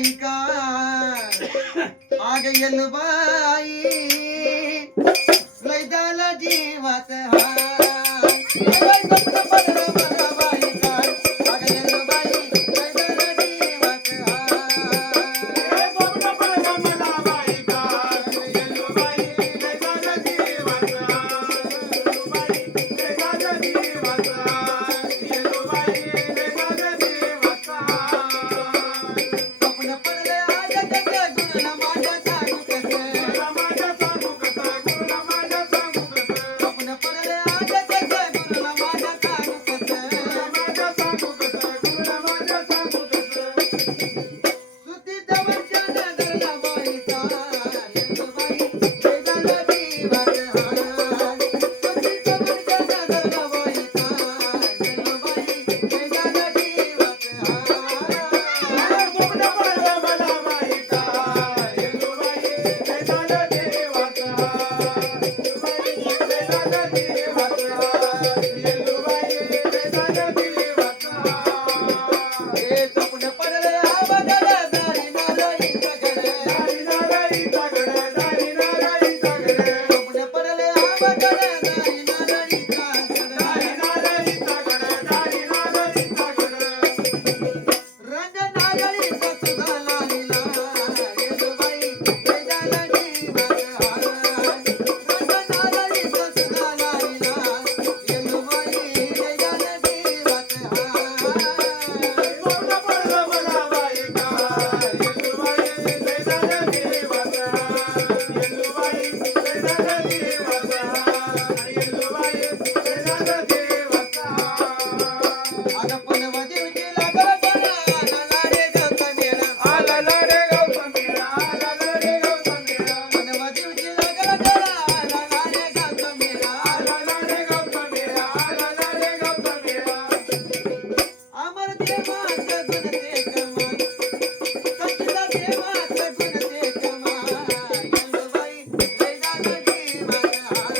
बाई का आग येलबाई लय झाला जीवात हाय स्वप्न पडलं मला बाई का आग येलबाई लय झाला जीवात हाय स्वप्न पडलं मला बाई का येलूबाई लय झालं जीवाचं येलूबाई लय झालं जीवाचं येलूबाई लय झालं जीवाचं स्वप्न पडले आग त्याच्या गुरुला माझ्या सांगू कसं गुरुला माझ्या सांगू कसं गुरुला माझ्या सांगू कसं स्वप्न पडले आग त्याच्या गुरुला माझ्या सांगू कसं गुरुला माझ्या सांगू कसं गुरुला माझ्या सांगू कसं सुती जवळच्या नगरला बाईचा येलबाई लय झाला जीवात हाय सुती जवळच्या नगरला बाईचा येलबाई लय झाला जीवात हाय स्वप्न पडलं मला बाई का येलूबाई लय झालं जीवाचं येलूबाई लय झालं जीवाचं येलूबाई लय झालं जीवाचं हे स्वप्न पडले आबागाला दारी नाराईचा गडे दारी नाराईचा गड दारी नाराईचा गड स्वप्न पडले आबागाला दारी नाराईचा गडे दारी नाराईचा गड दारी नाराईचा गड रंग नारळीचा सुधा लालीला येलबाई लय झाला जीवात हाय रंग नारळीचा सुधा लालीला येलबाई लय झाला जीवात हाय स्वप्न पडलं मला बाई का येलूबाई लय झालं जीवाचं येलूबाई लय झालं जीवाचं येलूबाई लय झालं जीवाचं अगं पनवा देवची लागला बरा आला रे गवता मेळा आला रे गौतम मेळा आला रे गौतम मेळा पनवा देवची लागला बरा आला रे गवता मेळा आला रे गौतम मेळा आला रे गौतम मेळा अमर देवाचं गुण ते कमाल सच्चा देवाचं गुण ते कमाल येलबाई लय झाला जीवात हाय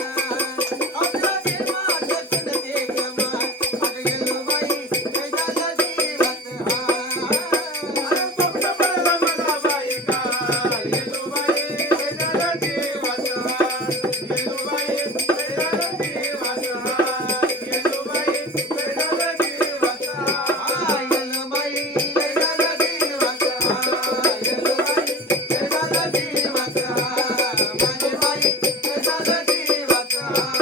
आपला देवाचं गुण ते कमाल अगं येलबाई लय झाला जीवात हाय स्वप्न पडलं मला बाई का येलूबाई लय झालं जीवाचं येलूबाई लय झालं जीवाचं येलूबाई लय झालं जीवाचं येलबाई लय झाला जीवात हाय येलबाई लय झाला जीवात हाय माझी बाई लय झाला जीवात हाय